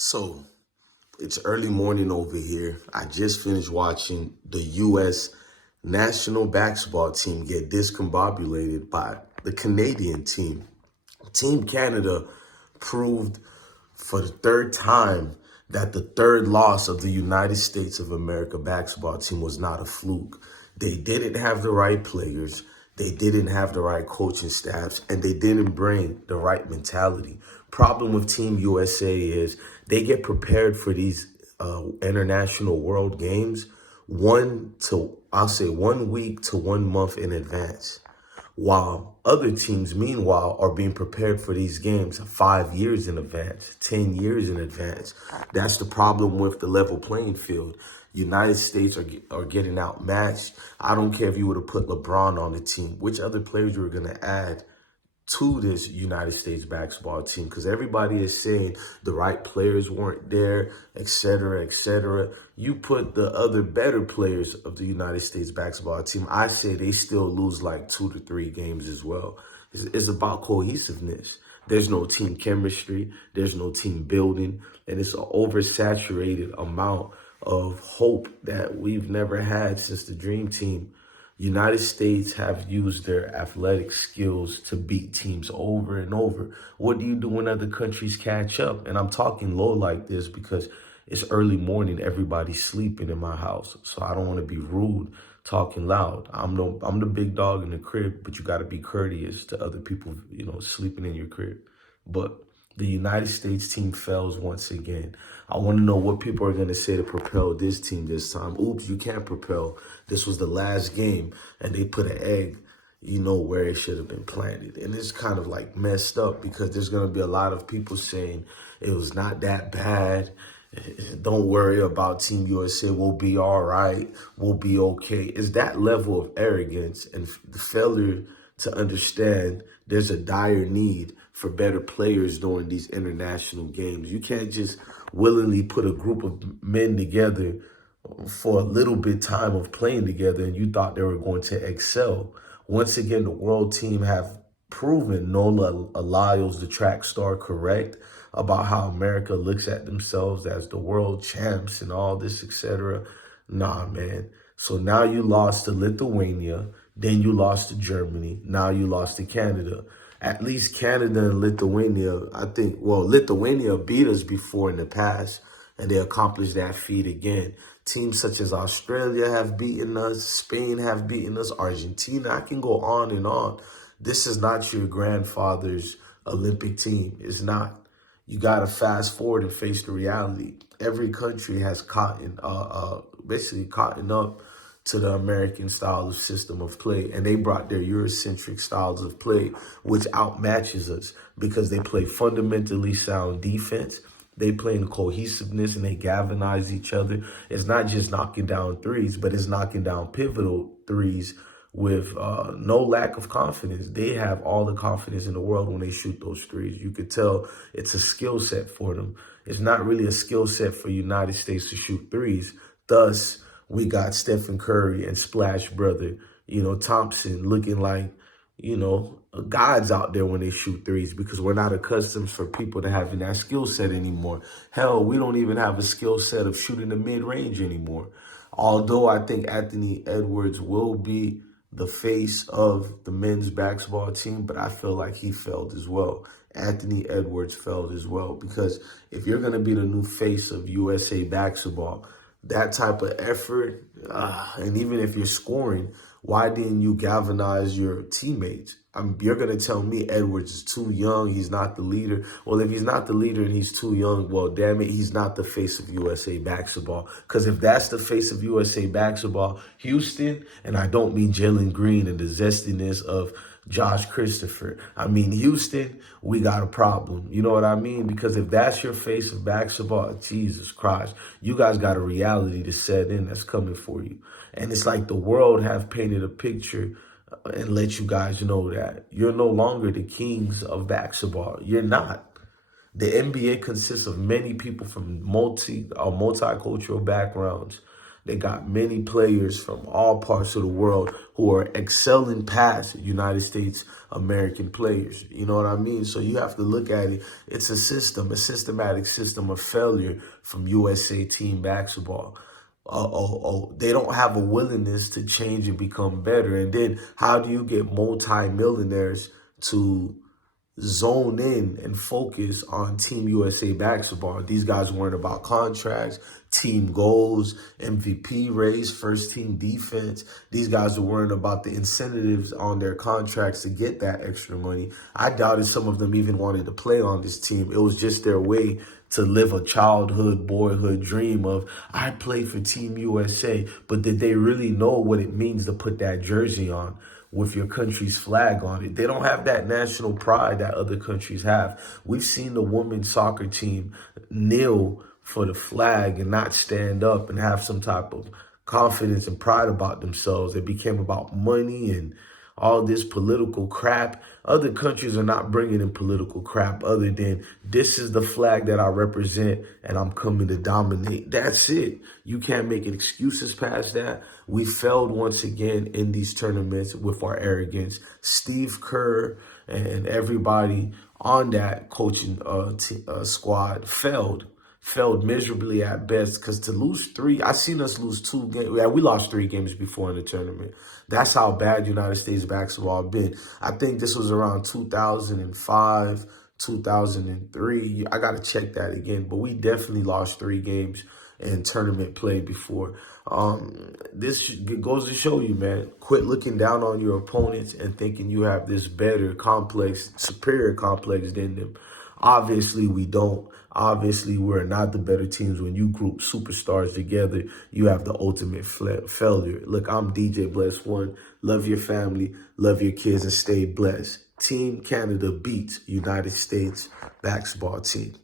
So it's early morning over here. I just finished watching the U.S. national basketball team get discombobulated by the Canadian team. Team Canada proved for the third time that the third loss of the United States of America basketball team was not a fluke. They didn't have the right players. They didn't have the right coaching staffs, and they didn't bring the right mentality. Problem with Team USA is they get prepared for these international world games one week to 1 month in advance. While other teams, meanwhile, are being prepared for these games 5 years in advance, 10 years in advance. That's the problem with the level playing field. United States are getting outmatched. I don't care if you would have put LeBron on the team, which other players you were going to add to this United States basketball team, because everybody is saying the right players weren't there, et cetera, et cetera. You put the other better players of the United States basketball team, I say they still lose like 2 to 3 games as well. It's about cohesiveness. There's no team chemistry. There's no team building. And it's an oversaturated amount of hope that we've never had since the Dream Team. United States have used their athletic skills to beat teams over and over. What do you do when other countries catch up? And I'm talking low like this because it's early morning. Everybody's sleeping in my house. So I don't want to be rude talking loud. I'm the big dog in the crib, but you got to be courteous to other people, sleeping in your crib. But the United States team fails once again. I want to know what people are going to say to propel this team this time. Oops, you can't propel. This was the last game, and they put an egg, where it should have been planted. And it's kind of like messed up because there's going to be a lot of people saying it was not that bad. Don't worry about Team USA. We'll be all right. We'll be okay. It's that level of arrogance and the failure to understand there's a dire need for better players during these international games. You can't just willingly put a group of men together for a little bit time of playing together and you thought they were going to excel. Once again, the world team have proven Nola Lyles, the track star, correct about how America looks at themselves as the world champs and all this, etc. Nah, man. So now you lost to Lithuania, then you lost to Germany, now you lost to Canada. At least Canada and Lithuania, Lithuania beat us before in the past, and they accomplished that feat again. Teams such as Australia have beaten us, Spain have beaten us, Argentina. I can go on and on. This is not your grandfather's Olympic team. It's not. You got to fast forward and face the reality. Every country has basically cottoned up to the American style of system of play. And they brought their Eurocentric styles of play, which outmatches us because they play fundamentally sound defense. They play in cohesiveness and they galvanize each other. It's not just knocking down threes, but it's knocking down pivotal threes with no lack of confidence. They have all the confidence in the world when they shoot those threes. You could tell it's a skill set for them. It's not really a skill set for United States to shoot threes. Thus, we got Stephen Curry and Splash Brother, Thompson looking like, gods out there when they shoot threes because we're not accustomed for people to having that skill set anymore. Hell, we don't even have a skill set of shooting the mid-range anymore. Although I think Anthony Edwards will be the face of the men's basketball team, but I feel like he failed as well. Anthony Edwards failed as well because if you're going to be the new face of USA basketball, that type of effort, and even if you're scoring, why didn't you galvanize your teammates? You're going to tell me Edwards is too young, he's not the leader. Well, if he's not the leader and he's too young, well, damn it, he's not the face of USA basketball. Because if that's the face of USA basketball, Houston, and I don't mean Jalen Green and the zestiness of Josh Christopher. I mean, Houston, we got a problem. You know what I mean? Because if that's your face of basketball, Jesus Christ, you guys got a reality to set in that's coming for you. And it's like the world have painted a picture and let you guys know that you're no longer the kings of basketball. You're not. The NBA consists of many people from multicultural backgrounds. They got many players from all parts of the world who are excelling past United States American players. You know what I mean? So you have to look at it. It's a systematic system of failure from USA team basketball. They don't have a willingness to change and become better. And then how do you get multi-millionaires to zone in and focus on Team USA basketball? These guys weren't about contracts, team goals, MVP race, first team defense. These guys are worrying about the incentives on their contracts to get that extra money. I doubted some of them even wanted to play on this team. It was just their way to live a childhood, boyhood dream of, I play for Team USA. But did they really know what it means to put that jersey on with your country's flag on it? They don't have that national pride that other countries have. We've seen the women's soccer team kneel for the flag and not stand up and have some type of confidence and pride about themselves. It became about money and all this political crap. Other countries are not bringing in political crap other than this is the flag that I represent and I'm coming to dominate. That's it. You can't make excuses past that. We failed once again in these tournaments with our arrogance. Steve Kerr and everybody on that coaching squad failed miserably at best, because to lose three, I seen us lose 2 games. Yeah, we lost 3 games before in the tournament. That's how bad United States basketball been. I think this was around 2005, 2003. I got to check that again, but we definitely lost 3 games in tournament play before. This goes to show you, man, quit looking down on your opponents and thinking you have this better complex, superior complex than them. Obviously, we don't. Obviously, we're not the better teams. When you group superstars together, you have the ultimate failure. Look, I'm DJ Bless One. Love your family, love your kids, and stay blessed. Team Canada beats United States basketball team.